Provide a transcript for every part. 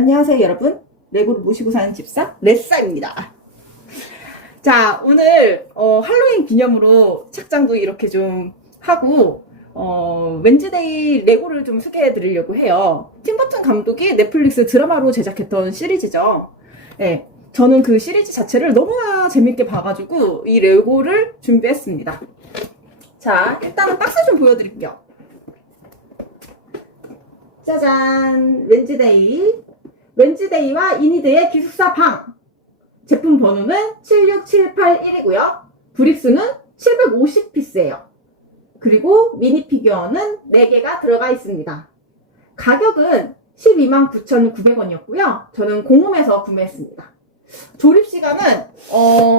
안녕하세요 여러분, 레고를 모시고 사는 집사 레싸입니다. 자, 오늘 할로윈 기념으로 착장도 이렇게 좀 하고 웬즈데이 레고를 좀 소개해 드리려고 해요. 팀버튼 감독이 넷플릭스 드라마로 제작했던 시리즈죠. 네, 저는 그 시리즈 자체를 너무나 재밌게 봐가지고 이 레고를 준비했습니다. 자, 일단은 박스 좀 보여드릴게요. 짜잔, 웬즈데이와 이니드의 기숙사 방. 제품 번호는 76781이고요. 브릭스는 750피스예요. 그리고 미니 피규어는 4개가 들어가 있습니다. 가격은 129,900원이었고요. 저는 공홈에서 구매했습니다. 조립 시간은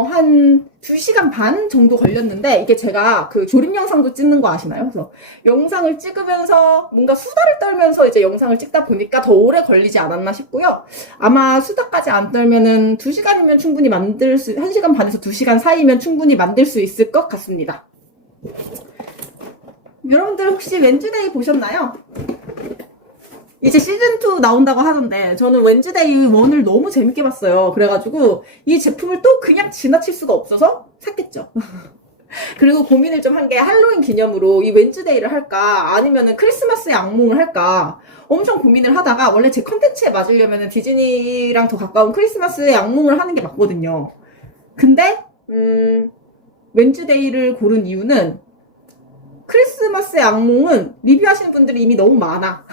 한 2시간 반 정도 걸렸는데, 이게 제가 그 조립 영상도 찍는 거 아시나요? 그래서 영상을 찍으면서 뭔가 수다를 떨면서 이제 영상을 찍다 보니까 더 오래 걸리지 않았나 싶고요. 아마 수다까지 안 떨면은 2시간이면 충분히 1시간 반에서 2시간 사이면 충분히 만들 수 있을 것 같습니다. 여러분들 혹시 웬즈데이 보셨나요? 이제 시즌2 나온다고 하던데, 저는 웬즈데이 1을 너무 재밌게 봤어요. 그래가지고 이 제품을 또 그냥 지나칠 수가 없어서 샀겠죠. 그리고 고민을 좀 한 게, 할로윈 기념으로 이 웬즈데이를 할까 아니면은 크리스마스의 악몽을 할까 엄청 고민을 하다가, 원래 제 컨텐츠에 맞으려면은 디즈니랑 더 가까운 크리스마스의 악몽을 하는 게 맞거든요. 근데 웬즈데이를 고른 이유는, 크리스마스의 악몽은 리뷰하시는 분들이 이미 너무 많아.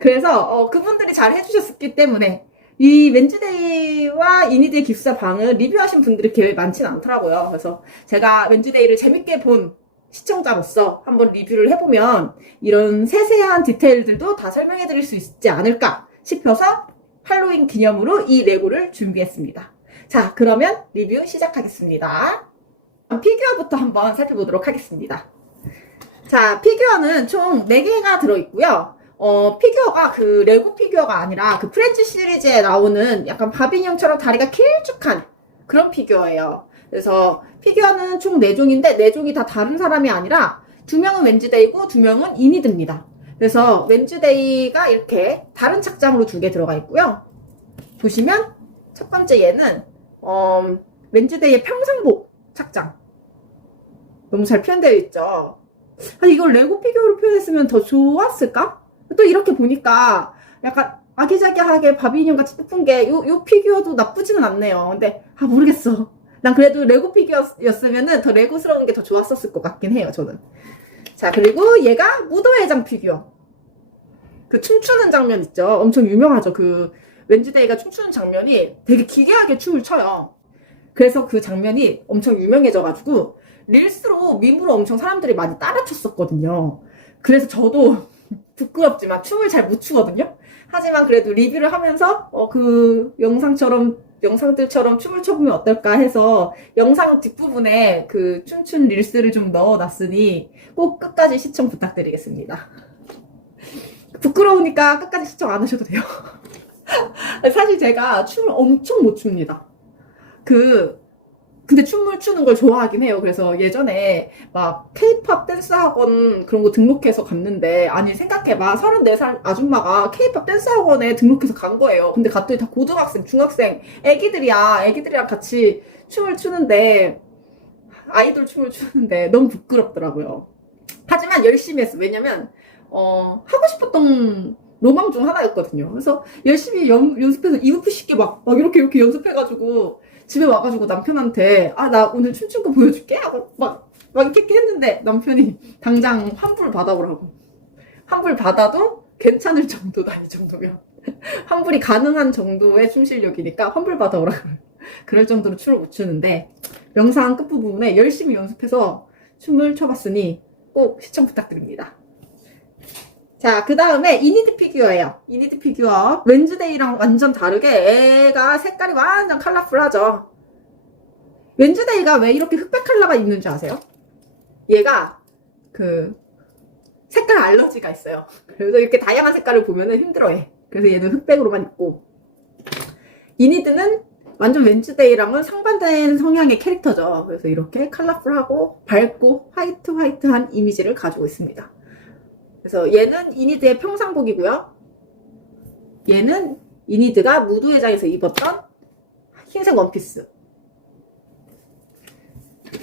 그래서 그분들이 잘 해주셨기 때문에 이 웬즈데이와 이니드의 기숙사 방을 리뷰하신 분들이 그렇게 많지는 않더라고요. 그래서 제가 웬즈데이를 재밌게 본 시청자로서 한번 리뷰를 해보면 이런 세세한 디테일들도 다 설명해 드릴 수 있지 않을까 싶어서 할로윈 기념으로 이 레고를 준비했습니다. 자, 그러면 리뷰 시작하겠습니다. 피규어부터 한번 살펴보도록 하겠습니다. 자, 피규어는 총 4개가 들어있고요. 피규어가 그 레고 피규어가 아니라 그 프렌즈 시리즈에 나오는 약간 바비형처럼 다리가 길쭉한 그런 피규어예요. 그래서 피규어는 총 4종인데 4종이 다 다른 사람이 아니라 2명은 웬즈데이고 2명은 이니드입니다. 그래서 웬즈데이가 이렇게 다른 착장으로 2개 들어가 있고요. 보시면 첫 번째 얘는 웬즈데이의 평상복 착장. 너무 잘 표현되어 있죠. 아니, 이걸 레고 피규어로 표현했으면 더 좋았을까? 또 이렇게 보니까 약간 아기자기하게 바비 인형 같이 예쁜 게 요 피규어도 나쁘지는 않네요. 근데 모르겠어. 난 그래도 레고 피규어였으면은 더 레고스러운 게 더 좋았었을 것 같긴 해요, 저는. 자, 그리고 얘가 무도회장 피규어. 그 춤추는 장면 있죠. 엄청 유명하죠. 그 웬즈데이가 춤추는 장면이 되게 기괴하게 춤을 춰요. 그래서 그 장면이 엄청 유명해져가지고 릴스로 밈으로 엄청 사람들이 많이 따라 췄었거든요. 그래서 저도 부끄럽지만 춤을 잘 못 추거든요. 하지만 그래도 리뷰를 하면서 그 영상들처럼 춤을 춰보면 어떨까 해서 영상 뒷부분에 그 춤춘 릴스를 좀 넣어놨으니 꼭 끝까지 시청 부탁드리겠습니다. 부끄러우니까 끝까지 시청 안 하셔도 돼요. 사실 제가 춤을 엄청 못 춥니다. 근데 춤을 추는 걸 좋아하긴 해요. 그래서 예전에 막 케이팝 댄스 학원 그런 거 등록해서 갔는데, 아니 생각해봐, 34살 아줌마가 케이팝 댄스 학원에 등록해서 간 거예요. 근데 갔더니 다 고등학생, 중학생, 애기들이랑 같이 춤을 추는데, 아이돌 춤을 추는데 너무 부끄럽더라고요. 하지만 열심히 했어. 왜냐면 하고 싶었던 로망 중 하나였거든요. 그래서 열심히 연습해서 이브프 쉽게 막 이렇게 연습해가지고 집에 와가지고 남편한테 나 오늘 춤춘 거 보여줄게 하고 막 이렇게 했는데, 남편이 당장 환불 받아오라고. 환불 받아도 괜찮을 정도다, 이 정도면. 환불이 가능한 정도의 춤 실력이니까 환불 받아오라고. 그럴 정도로 춤을 못 추는데, 영상 끝부분에 열심히 연습해서 춤을 춰봤으니 꼭 시청 부탁드립니다. 자, 그 다음에 이니드 피규어예요. 이니드 피규어. 웬즈데이랑 완전 다르게 애가 색깔이 완전 컬러풀하죠. 웬즈데이가 왜 이렇게 흑백 컬러가 있는 줄 아세요? 얘가 그 색깔 알러지가 있어요. 그래서 이렇게 다양한 색깔을 보면은 힘들어해. 그래서 얘는 흑백으로만 입고, 이니드는 완전 웬즈데이랑은 상반된 성향의 캐릭터죠. 그래서 이렇게 컬러풀하고 밝고 화이트한 이미지를 가지고 있습니다. 그래서 얘는 이니드의 평상복이고요. 얘는 이니드가 무도회장에서 입었던 흰색 원피스.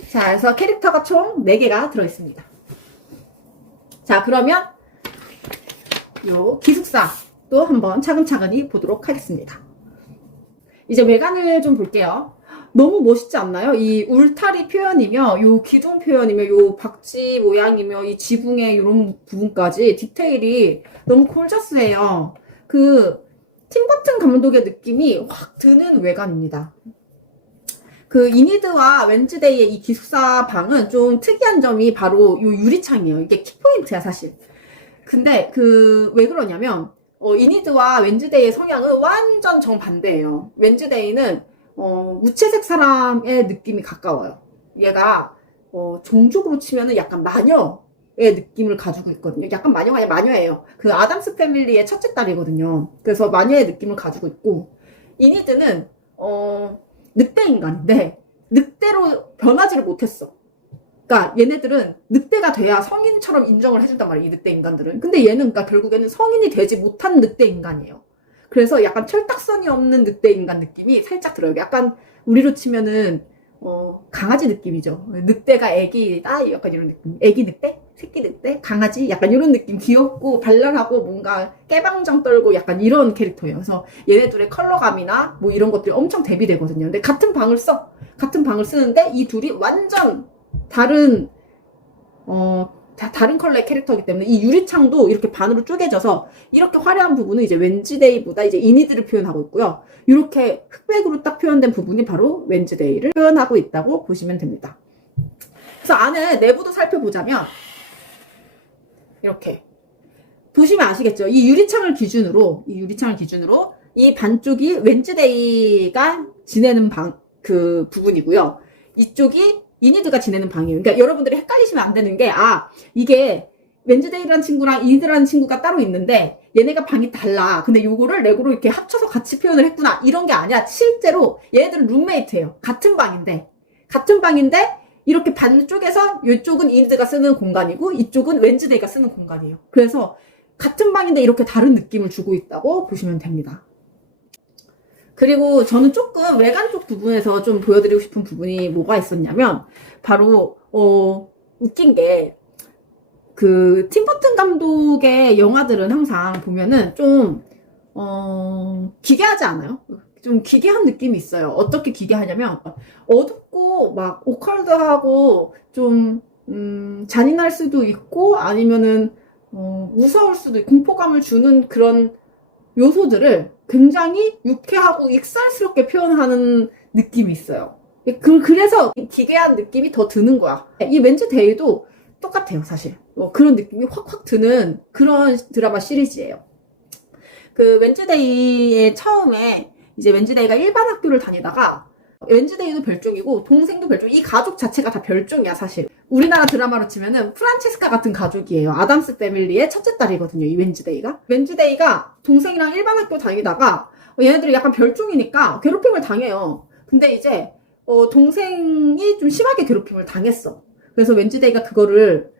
자, 그래서 캐릭터가 총 4개가 들어있습니다. 자, 그러면 요 기숙사도 한번 차근차근히 보도록 하겠습니다. 이제 외관을 좀 볼게요. 너무 멋있지 않나요? 이 울타리 표현이며 요 기둥 표현이며 요 박쥐 모양이며 이 지붕의 이런 부분까지 디테일이 너무 골저스해요. 그 팀버튼 감독의 느낌이 확 드는 외관입니다. 그 이니드와 웬즈데이의 이 기숙사 방은 좀 특이한 점이 바로 요 유리창이에요. 이게 키포인트야 사실. 근데 그 왜 그러냐면 이니드와 웬즈데이의 성향은 완전 정반대예요. 웬즈데이는 무채색 사람의 느낌이 가까워요. 얘가 종족으로 치면은 약간 마녀의 느낌을 가지고 있거든요. 약간 마녀가 아니라 마녀예요. 그 아담스 패밀리의 첫째 딸이거든요. 그래서 마녀의 느낌을 가지고 있고, 이니드는 늑대 인간인데 늑대로 변하지를 못했어. 그러니까 얘네들은 늑대가 돼야 성인처럼 인정을 해준단 말이에요. 이 늑대 인간들은. 근데 얘는 그러니까 결국에는 성인이 되지 못한 늑대 인간이에요. 그래서 약간 철딱선이 없는 늑대 인간 느낌이 살짝 들어요. 약간 우리로 치면은 강아지 느낌이죠. 늑대가 애기다 약간 이런 느낌. 애기 늑대? 새끼 늑대? 강아지? 약간 이런 느낌. 귀엽고 발랄하고 뭔가 깨방정 떨고 약간 이런 캐릭터예요. 그래서 얘네들의 컬러감이나 뭐 이런 것들이 엄청 대비되거든요. 근데 같은 방을 써. 같은 방을 쓰는데 이 둘이 완전 다른 다른 컬러의 캐릭터이기 때문에 이 유리창도 이렇게 반으로 쪼개져서 이렇게 화려한 부분은 이제 웬즈데이보다 이제 이니드를 표현하고 있고요. 이렇게 흑백으로 딱 표현된 부분이 바로 웬즈데이를 표현하고 있다고 보시면 됩니다. 그래서 안에 내부도 살펴보자면 이렇게 보시면 아시겠죠? 이 유리창을 기준으로 이 반쪽이 웬즈데이가 지내는 방 그 부분이고요. 이쪽이 이니드가 지내는 방이에요. 그러니까 여러분들이 헷갈리시면 안 되는 게, 이게 웬즈데이라는 친구랑 이니드라는 친구가 따로 있는데 얘네가 방이 달라. 근데 요거를 레고로 이렇게 합쳐서 같이 표현을 했구나. 이런 게 아니라 실제로 얘네들은 룸메이트예요. 같은 방인데 이렇게 반쪽에서 이쪽은 이니드가 쓰는 공간이고 이쪽은 웬즈데이가 쓰는 공간이에요. 그래서 같은 방인데 이렇게 다른 느낌을 주고 있다고 보시면 됩니다. 그리고 저는 조금 외관 쪽 부분에서 좀 보여드리고 싶은 부분이 뭐가 있었냐면, 바로 웃긴 게, 그 팀버튼 감독의 영화들은 항상 보면은 좀 기괴하지 않아요? 좀 기괴한 느낌이 있어요. 어떻게 기괴하냐면 어둡고 막 오컬드하고 좀 잔인할 수도 있고 아니면은 무서울 수도 있고 공포감을 주는 그런 요소들을 굉장히 유쾌하고 익살스럽게 표현하는 느낌이 있어요. 그래서 기괴한 느낌이 더 드는 거야. 이 웬즈데이도 똑같아요, 사실. 그런 느낌이 확확 드는 그런 드라마 시리즈예요. 그 웬즈데이의 처음에 이제 웬즈데이가 일반 학교를 다니다가 웬즈데이도 별종이고 동생도 별종. 이 가족 자체가 다 별종이야, 사실. 우리나라 드라마로 치면은 프란체스카 같은 가족이에요. 아담스 패밀리의 첫째 딸이거든요, 이 웬즈데이가. 웬즈데이가 동생이랑 일반 학교 다니다가 얘네들이 약간 별종이니까 괴롭힘을 당해요. 근데 이제 동생이 좀 심하게 괴롭힘을 당했어. 그래서 웬즈데이가 그거를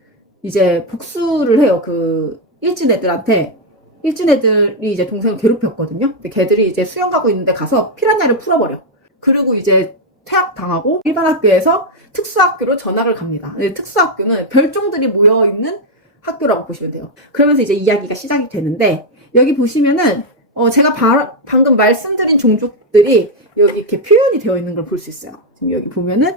이제 복수를 해요. 그 일진 애들한테. 일진 애들이 이제 동생을 괴롭혔거든요. 근데 걔들이 이제 수영 가고 있는데 가서 피라냐를 풀어버려. 그리고 이제 퇴학당하고 일반 학교에서 특수학교로 전학을 갑니다. 특수학교는 별종들이 모여있는 학교라고 보시면 돼요. 그러면서 이제 이야기가 시작이 되는데, 여기 보시면은 제가 방금 말씀드린 종족들이 여기 이렇게 표현이 되어 있는 걸 볼 수 있어요. 지금 여기 보면은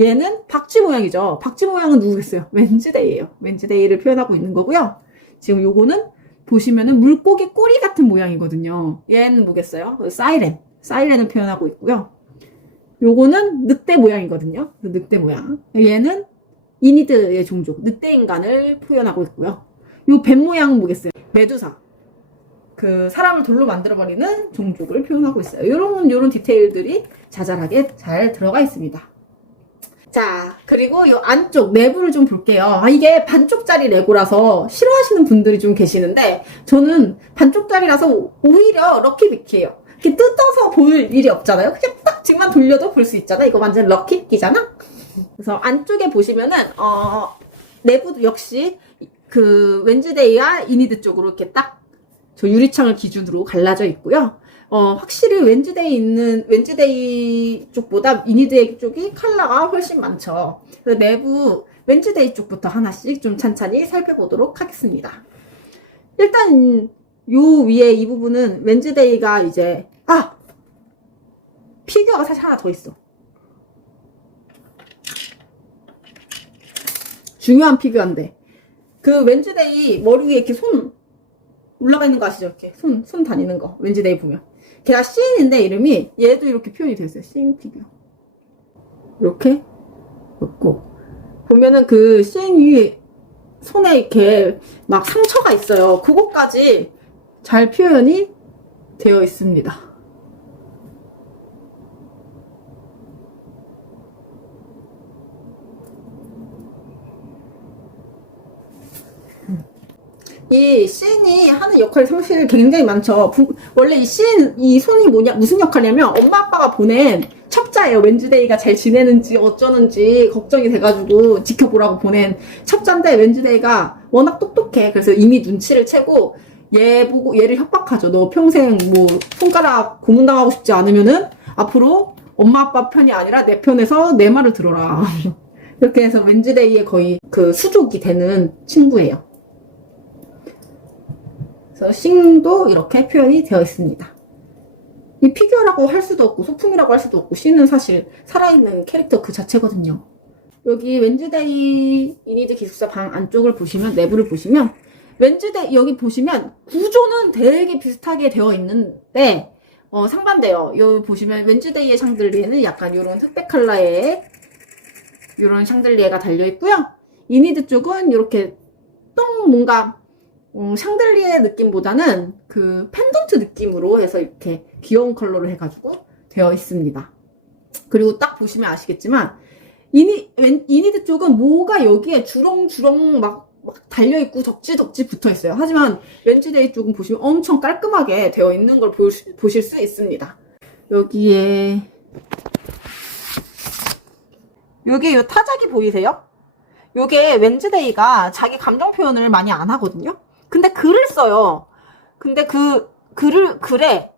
얘는 박쥐 모양이죠. 박쥐 모양은 누구겠어요? 웬즈데이예요. 웬즈데이를 표현하고 있는 거고요. 지금 요거는 보시면은 물고기 꼬리 같은 모양이거든요. 얘는 뭐겠어요? 사이렌을 표현하고 있고요. 요거는 늑대 모양이거든요. 늑대 모양. 얘는 이니드의 종족, 늑대 인간을 표현하고 있고요. 요 뱀 모양은 뭐겠어요? 메두사. 그 사람을 돌로 만들어버리는 종족을 표현하고 있어요. 요런 디테일들이 자잘하게 잘 들어가 있습니다. 자, 그리고 요 안쪽 내부를 좀 볼게요. 이게 반쪽짜리 레고라서 싫어하시는 분들이 좀 계시는데, 저는 반쪽짜리라서 오히려 럭키비키예요. 이렇게 뜯어서 볼 일이 없잖아요. 그냥 딱 지만 돌려도 볼 수 있잖아. 이거 완전 럭키비키잖아. 그래서 안쪽에 보시면은 내부도 역시 그 웬즈데이와 이니드 쪽으로 이렇게 딱 저 유리창을 기준으로 갈라져 있고요. 확실히 웬즈데이 쪽보다 이니드의 쪽이 컬러가 훨씬 많죠. 그래서 내부 웬즈데이 쪽부터 하나씩 좀 찬찬히 살펴보도록 하겠습니다. 일단 요 위에 이 부분은 웬즈데이가 이제 피규어가 사실 하나 더 있어. 중요한 피규어인데 그 웬즈데이 머리 위에 이렇게 손 올라가 있는 거 아시죠? 이렇게 손 다니는 거 웬즈데이 보면 걔가 씬인데 이름이 얘도 이렇게 표현이 되어 있어요. 씬 피규어 이렇게 있고 보면은 그 씬 위에 손에 이렇게 막 상처가 있어요. 그것까지 잘 표현이 되어 있습니다. 이 씬이 하는 역할이 사실 굉장히 많죠. 원래 이 손이 무슨 역할이냐면 엄마 아빠가 보낸 첩자예요. 웬즈데이가 잘 지내는지 어쩌는지 걱정이 돼가지고 지켜보라고 보낸 첩자인데 웬즈데이가 워낙 똑똑해. 그래서 이미 눈치를 채고 얘 보고 얘를 협박하죠. 너 평생 뭐 손가락 고문당하고 싶지 않으면은 앞으로 엄마 아빠 편이 아니라 내 편에서 내 말을 들어라. 이렇게 해서 웬즈데이의 거의 그 수족이 되는 친구예요. 그래서 싱도 이렇게 표현이 되어 있습니다. 이 피규어라고 할 수도 없고 소품이라고 할 수도 없고 싱은 사실 살아있는 캐릭터 그 자체거든요. 여기 웬즈데이 이니드 기숙사 방 안쪽을 보시면 내부를 보시면 웬즈데이 여기 보시면 구조는 되게 비슷하게 되어 있는데 상반돼요. 여기 보시면 웬즈데이의 샹들리에는 약간 이런 흑백 컬러의 이런 샹들리에가 달려 있고요. 이니드 쪽은 이렇게 뭔가 샹들리에 느낌보다는 그 펜던트 느낌으로 해서 이렇게 귀여운 컬러로 해가지고 되어 있습니다. 그리고 딱 보시면 아시겠지만 이니드 쪽은 뭐가 여기에 주렁주렁 막 달려있고 덕지 붙어 있어요. 하지만 웬즈데이 쪽은 보시면 엄청 깔끔하게 되어 있는 걸 보실 수 있습니다. 여기에 요 타자기 보이세요? 요게 웬즈데이가 자기 감정 표현을 많이 안 하거든요. 근데 글을 써요. 근데 그 글에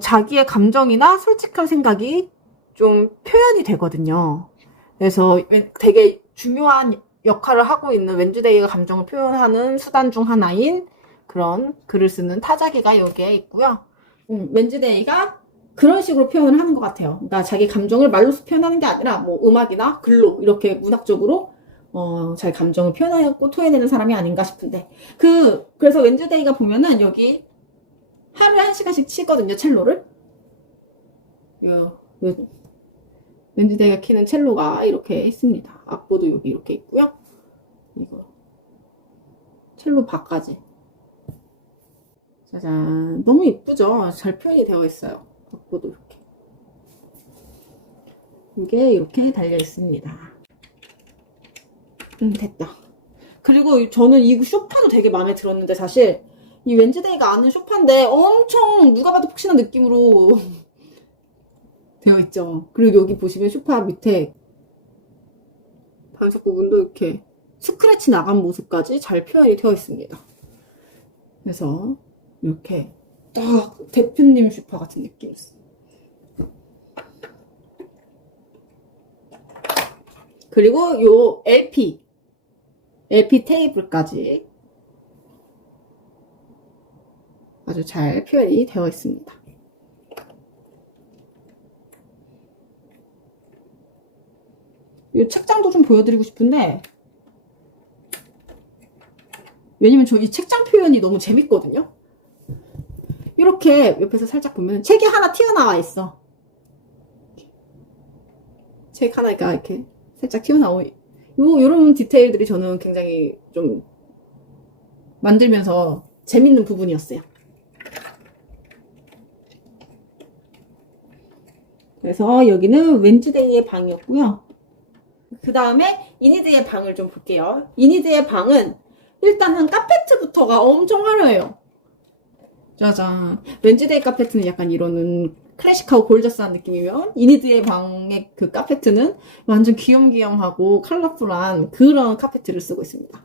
자기의 감정이나 솔직한 생각이 좀 표현이 되거든요. 그래서 되게 중요한 역할을 하고 있는 웬즈데이가 감정을 표현하는 수단 중 하나인 그런 글을 쓰는 타자기가 여기에 있고요. 웬즈데이가 그런 식으로 표현을 하는 것 같아요. 그러니까 자기 감정을 말로서 표현하는 게 아니라 뭐 음악이나 글로 이렇게 문학적으로 자기 감정을 표현하고 토해내는 사람이 아닌가 싶은데 그래서 웬즈데이가 보면은 여기 하루에 1시간씩 치거든요. 첼로를. 웬즈데이가 키는 첼로가 이렇게 있습니다. 악보도 여기 이렇게 있고요. 이거 첼로 바까지. 짜잔. 너무 이쁘죠? 잘 표현이 되어 있어요. 악보도 이렇게. 이게 이렇게 달려 있습니다. 됐다. 그리고 저는 이 소파도 되게 마음에 들었는데 사실 이 웬즈데이가 아는 소파인데 엄청 누가 봐도 푹신한 느낌으로 되어 있죠. 그리고 여기 보시면 소파 밑에 반석 부분도 이렇게 스크래치 나간 모습까지 잘 표현이 되어 있습니다. 그래서 이렇게 딱 대표님 소파 같은 느낌이었어요. 그리고 요 LP 테이블까지 아주 잘 표현이 되어 있습니다. 이 책장도 좀 보여드리고 싶은데 왜냐면 저 이 책장 표현이 너무 재밌거든요. 이렇게 옆에서 살짝 보면 책이 하나 튀어나와 있어. 책 하나가 이렇게 살짝 튀어나오고 이런 디테일들이 저는 굉장히 좀 만들면서 재밌는 부분이었어요. 그래서 여기는 웬즈데이의 방이었고요. 그 다음에 이니드의 방을 좀 볼게요. 이니드의 방은 일단은 카페트부터가 엄청 화려해요. 짜잔. 웬즈데이 카페트는 약간 이런 클래식하고 골저스한 느낌이면 이니드의 방의 그 카페트는 완전 귀염귀염하고 컬러풀한 그런 카페트를 쓰고 있습니다.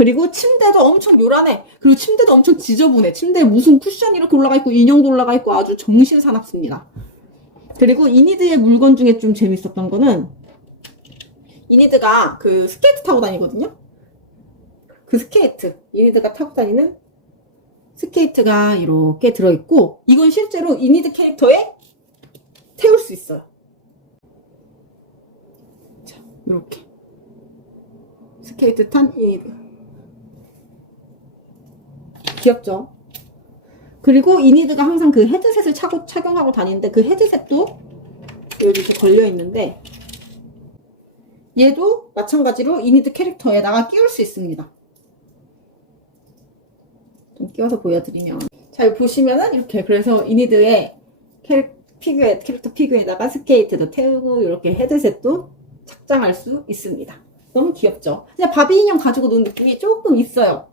그리고 침대도 엄청 요란해. 그리고 침대도 엄청 지저분해. 침대에 무슨 쿠션이 이렇게 올라가 있고 인형도 올라가 있고 아주 정신사납습니다. 그리고 이니드의 물건 중에 좀 재밌었던 거는 이니드가 그 스케이트 타고 다니거든요. 그 스케이트, 이니드가 타고 다니는 스케이트가 이렇게 들어있고, 이건 실제로 이니드 캐릭터에 태울 수 있어요. 자, 이렇게 스케이트 탄 이니드. 귀엽죠? 그리고 이니드가 항상 그 헤드셋을 착용하고 다니는데, 그 헤드셋도 여기 이렇게 걸려있는데, 얘도 마찬가지로 이니드 캐릭터에다가 끼울 수 있습니다. 좀 끼워서 보여드리면, 잘 보시면은 이렇게, 그래서 이니드의 캐릭터 피규어에다가 스케이트도 태우고 이렇게 헤드셋도 착장할 수 있습니다. 너무 귀엽죠? 그냥 바비 인형 가지고 노는 느낌이 조금 있어요.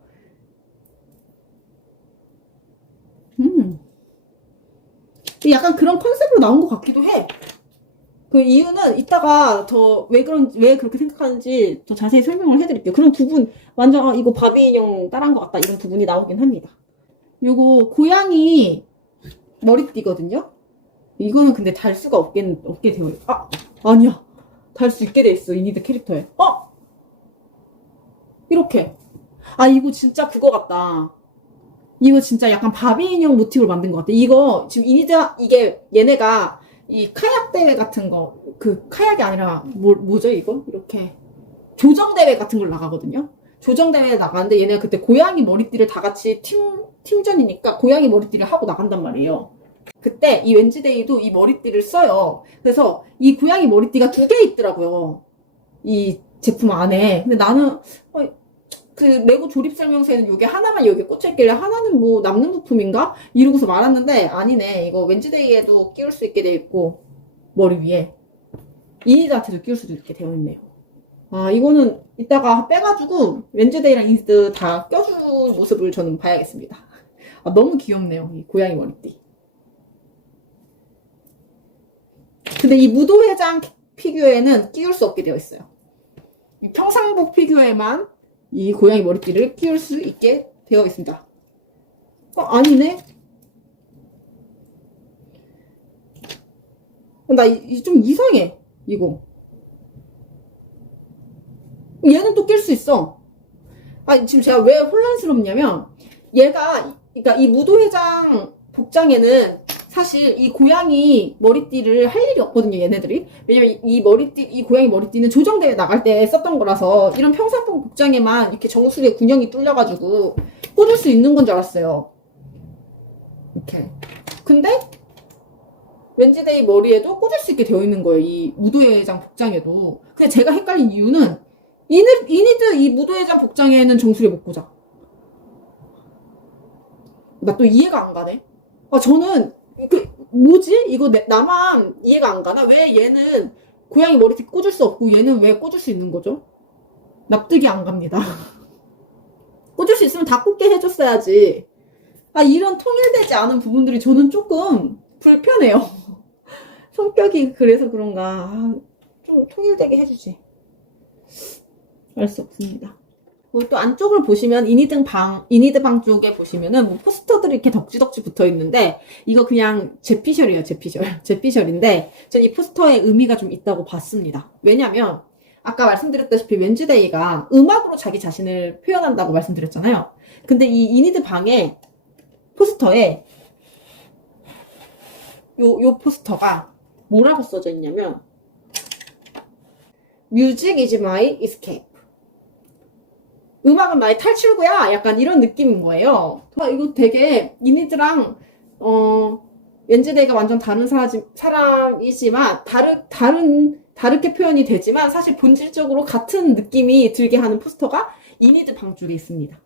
약간 그런 컨셉으로 나온 것 같기도 해. 그 이유는 이따가 더 왜 그렇게 생각하는지 더 자세히 설명을 해드릴게요. 그런 부분, 완전 이거 바비 인형 따라한 것 같다 이런 부분이 나오긴 합니다. 요거 고양이 머리띠거든요. 이거는 근데 달 수가 없게 되어 있어. 아니야. 달 수 있게 돼 있어. 이니드 캐릭터에. 이렇게. 이거 진짜 그거 같다. 이거 진짜 약간 바비 인형 모티브로 만든 것 같아. 이거 지금 이게 얘네가 이 카약 대회 같은 거, 그 카약이 아니라 뭐죠 이거? 이렇게 조정 대회 같은 걸 나가거든요. 조정 대회에 나가는데 얘네가 그때 고양이 머리띠를 다 같이 팀전이니까 고양이 머리띠를 하고 나간단 말이에요. 그때 이 웬즈데이도 이 머리띠를 써요. 그래서 이 고양이 머리띠가 2개 있더라고요. 이 제품 안에. 근데 나는 그 레고 조립 설명서에는 이게 하나만 여기 꽂혀있길래 하나는 뭐 남는 부품인가? 이러고서 말았는데 아니네. 이거 웬즈데이에도 끼울 수 있게 되어 있고 머리 위에 이니드한테도 끼울 수도 있게 되어 있네요. 이거는 이따가 빼가지고 웬즈데이랑 이니드 다 껴준 모습을 저는 봐야겠습니다. 너무 귀엽네요. 이 고양이 머리띠. 근데 이 무도회장 피규어에는 끼울 수 없게 되어 있어요. 이 평상복 피규어에만 이 고양이 머리띠를 끼울 수 있게 되어 있습니다. 아니네? 나 좀 이상해, 이거. 얘는 또 낄 수 있어. 지금 제가 왜 혼란스럽냐면, 그러니까 이 무도회장 복장에는 사실 이 고양이 머리띠를 할 일이 없거든요, 얘네들이. 왜냐면 이 고양이 머리띠는 조정대회 나갈 때 썼던 거라서 이런 평상복 복장에만 이렇게 정수리에 군형이 뚫려가지고 꽂을 수 있는 건 줄 알았어요. 이렇게. 근데 웬즈데이 머리에도 꽂을 수 있게 되어 있는 거예요, 이 무도회장 복장에도. 근데 제가 헷갈린 이유는 이니드 이 무도회장 복장에는 정수리에 못 꽂아. 나 또 이해가 안 가네. 저는 뭐지? 이거 나만 이해가 안 가나? 왜 얘는 고양이 머리띠 꽂을 수 없고 얘는 왜 꽂을 수 있는 거죠? 납득이 안 갑니다. 꽂을 수 있으면 다 꽂게 해줬어야지. 이런 통일되지 않은 부분들이 저는 조금 불편해요. 성격이 그래서 그런가. 좀 통일되게 해주지. 알 수 없습니다. 또 안쪽을 보시면 이니드 방 쪽에 보시면은 뭐 포스터들이 이렇게 덕지덕지 붙어 있는데 이거 그냥 제피셜이에요. 제피셜인데 전 이 포스터에 의미가 좀 있다고 봤습니다. 왜냐면 아까 말씀드렸다시피 웬즈데이가 음악으로 자기 자신을 표현한다고 말씀드렸잖아요. 근데 이 이니드 방의 포스터에 요 포스터가 뭐라고 써져 있냐면 Music is my escape. 음악은 나의 탈출구야. 약간 이런 느낌인 거예요. 이거 되게 이니드랑 웬즈데이가 완전 다른 사람이지만 다르게 표현이 되지만 사실 본질적으로 같은 느낌이 들게 하는 포스터가 이니드 방 쪽에 있습니다.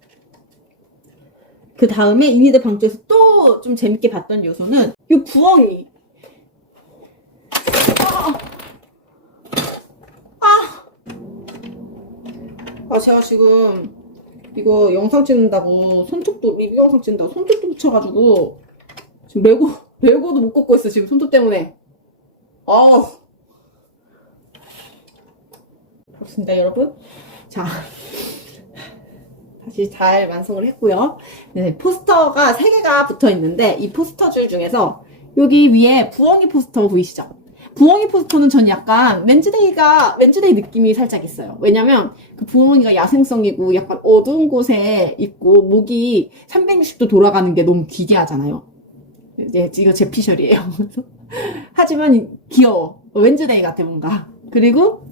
그 다음에 이니드 방 쪽에서 또 좀 재밌게 봤던 요소는 이 부엉이. 제가 지금 이거 영상 찍는다고 리뷰 영상 찍는다고 손톱도 붙여가지고 지금 레고도 못 꽂고 있어. 지금 손톱 때문에. 그렇습니다, 여러분. 자, 다시 잘 완성을 했고요. 네, 포스터가 3개가 붙어 있는데 이 포스터줄 중에서 여기 위에 부엉이 포스터 보이시죠? 부엉이 포스터는 전 약간 웬즈데이 느낌이 살짝 있어요. 왜냐면 그 부엉이가 야생성이고 약간 어두운 곳에 있고 목이 360도 돌아가는 게 너무 기괴하잖아요. 이거 제 피셜이에요. 하지만 귀여워. 웬즈데이 같아 뭔가. 그리고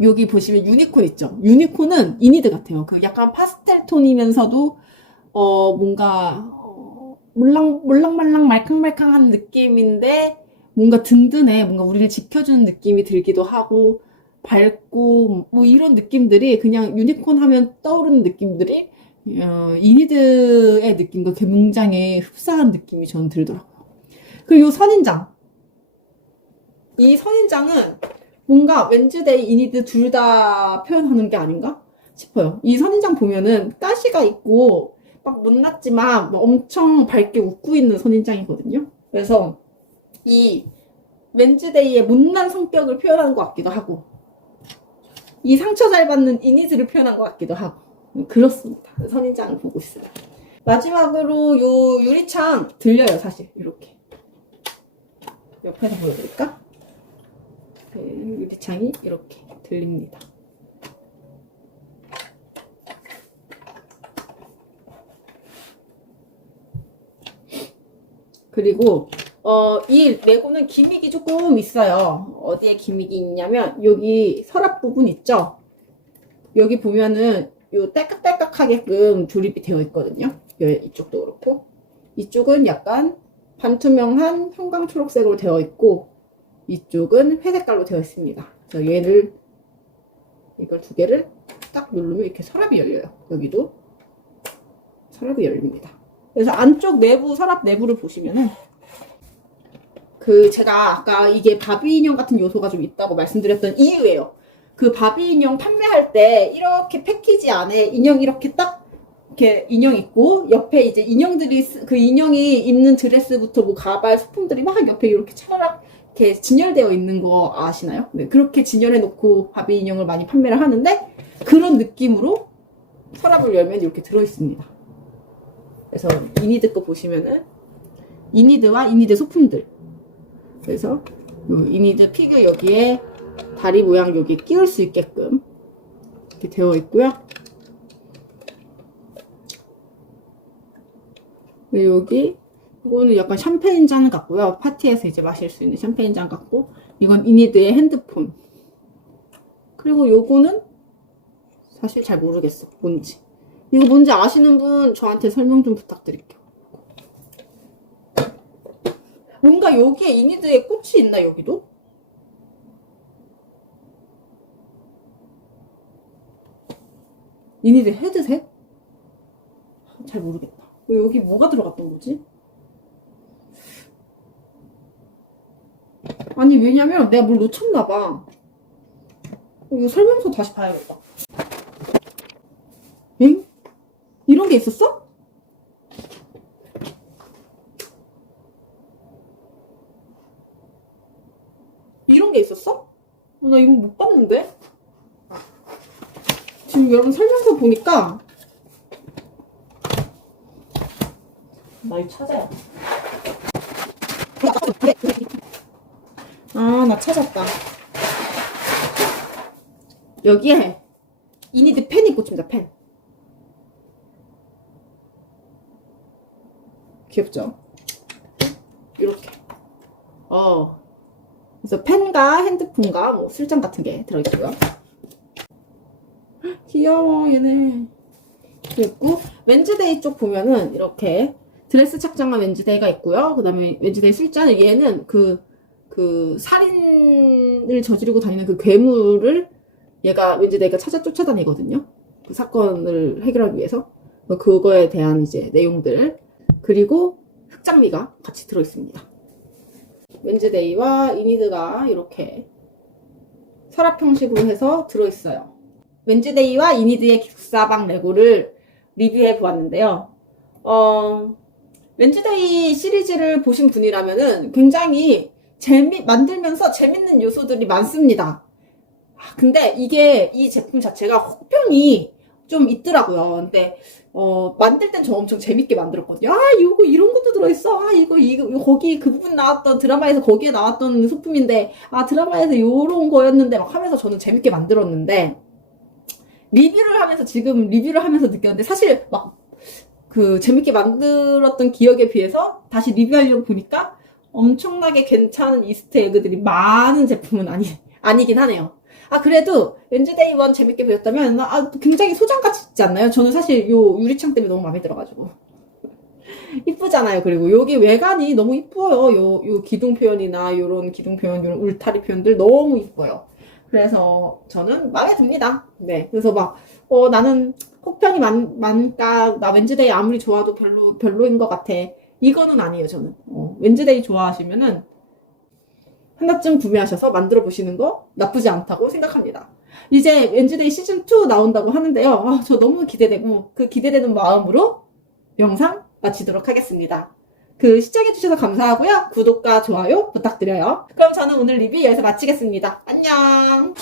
여기 보시면 유니콘 있죠? 유니콘은 이니드 같아요. 그 약간 파스텔 톤이면서도 뭔가 몰랑말랑 말캉말캉한 느낌인데 뭔가 든든해. 뭔가 우리를 지켜주는 느낌이 들기도 하고 밝고 뭐 이런 느낌들이 그냥 유니콘 하면 떠오르는 느낌들이 이니드의 느낌과 굉장히 흡사한 느낌이 저는 들더라고요. 그리고 이 선인장. 이 선인장은 뭔가 웬즈데이, 이니드 둘 다 표현하는 게 아닌가 싶어요. 이 선인장 보면은 가시가 있고 막 못났지만 뭐 엄청 밝게 웃고 있는 선인장이거든요. 그래서 이 웬즈데이의 못난 성격을 표현한 것 같기도 하고 이 상처 잘 받는 이니드를 표현한 것 같기도 하고 그렇습니다. 선인장을 보고 있어요. 마지막으로 요 유리창 들려요. 사실 이렇게 옆에서 보여드릴까? 네, 유리창이 이렇게 들립니다. 그리고 이 레고는 기믹이 조금 있어요. 어디에 기믹이 있냐면 여기 서랍 부분 있죠? 여기 보면은 요 딸깍딸깍하게끔 조립이 되어 있거든요. 이쪽도 그렇고 이쪽은 약간 반투명한 형광 초록색으로 되어 있고 이쪽은 회색깔로 되어 있습니다. 그래서 이걸 2개를 딱 누르면 이렇게 서랍이 열려요. 여기도 서랍이 열립니다. 그래서 안쪽 내부, 서랍 내부를 보시면은 제가 아까 이게 바비 인형 같은 요소가 좀 있다고 말씀드렸던 이유예요. 그 바비 인형 판매할 때 이렇게 패키지 안에 인형 이렇게 딱 이렇게 인형 있고 옆에 이제 인형들이 그 인형이 입는 드레스부터 뭐 가발, 소품들이 막 옆에 이렇게 차라락 이렇게 진열되어 있는 거 아시나요? 네, 그렇게 진열해 놓고 바비 인형을 많이 판매를 하는데 그런 느낌으로 서랍을 열면 이렇게 들어 있습니다. 그래서 이니드 거 보시면은 이니드와 이니드 소품들. 그래서 이니드 피규어 여기에 다리 모양 여기 끼울 수 있게끔 이렇게 되어 있고요. 여기 이거는 약간 샴페인 잔 같고요. 파티에서 이제 마실 수 있는 샴페인 잔 같고 이건 이니드의 핸드폰. 그리고 요거는 사실 잘 모르겠어. 뭔지. 이거 뭔지 아시는 분 저한테 설명 좀 부탁드릴게요. 뭔가 여기에 이니드의 꽃이 있나 여기도? 이니드 헤드셋? 잘 모르겠다. 여기 뭐가 들어갔던 거지? 아니 왜냐면 내가 뭘 놓쳤나봐. 이거 설명서 다시 봐야겠다. 엥? 이런 게 있었어? 이런 게 있었어? 나 이거 못 봤는데? 지금 여러분 설명서 보니까 나 이거 찾아야 돼. 아, 나 찾았다. 여기에 이니드 펜이 꽂힙니다. 펜. 귀엽죠? 이렇게. 그래서 펜과 핸드폰과 뭐 술잔 같은 게 들어있고요. 귀여워 얘네. 그리고 웬즈데이 쪽 보면은 이렇게 드레스 착장한 웬즈데이가 있고요. 그 다음에 웬즈데이 술잔을 얘는 그 살인을 저지르고 다니는 그 괴물을 얘가 웬즈데이가 쫓아다니거든요. 그 사건을 해결하기 위해서. 그거에 대한 이제 내용들. 그리고 흑장미가 같이 들어있습니다. 웬즈데이와 이니드가 이렇게 서랍 형식으로 해서 들어있어요. 웬즈데이와 이니드의 기숙사방 레고를 리뷰해 보았는데요. 웬즈데이 시리즈를 보신 분이라면은 굉장히 만들면서 재밌는 요소들이 많습니다. 근데 이 제품 자체가 혹평이 좀 있더라고요. 근데 만들 땐 저 엄청 재밌게 만들었거든요. 아, 이거 이런 것도 들어있어. 아, 이거 거기 그 부분 나왔던 드라마에서 거기에 나왔던 소품인데, 아, 드라마에서 요런 거였는데 막 하면서 저는 재밌게 만들었는데, 지금 리뷰를 하면서 느꼈는데, 사실 막 그 재밌게 만들었던 기억에 비해서 다시 리뷰하려고 보니까 엄청나게 괜찮은 이스터 에그들이 많은 제품은 아니긴 하네요. 아, 그래도 웬즈데이 원 재밌게 보셨다면, 굉장히 소장가치 있지 않나요? 저는 사실 요 유리창 때문에 너무 마음에 들어가지고. 이쁘잖아요. 그리고 여기 외관이 너무 이뻐요. 요 기둥 표현이나 요런 기둥 표현, 요런 울타리 표현들 너무 이뻐요. 그래서 저는 마음에 듭니다. 네. 그래서 막, 나는 혹평이 많다. 나 웬즈데이 아무리 좋아도 별로인 것 같아. 이거는 아니에요, 저는. 웬즈데이 좋아하시면은 하나쯤 구매하셔서 만들어 보시는 거 나쁘지 않다고 생각합니다. 이제 웬즈데이 시즌2 나온다고 하는데요. 저 너무 기대되고, 그 기대되는 마음으로 영상 마치도록 하겠습니다. 시청해주셔서 감사하고요. 구독과 좋아요 부탁드려요. 그럼 저는 오늘 리뷰 여기서 마치겠습니다. 안녕!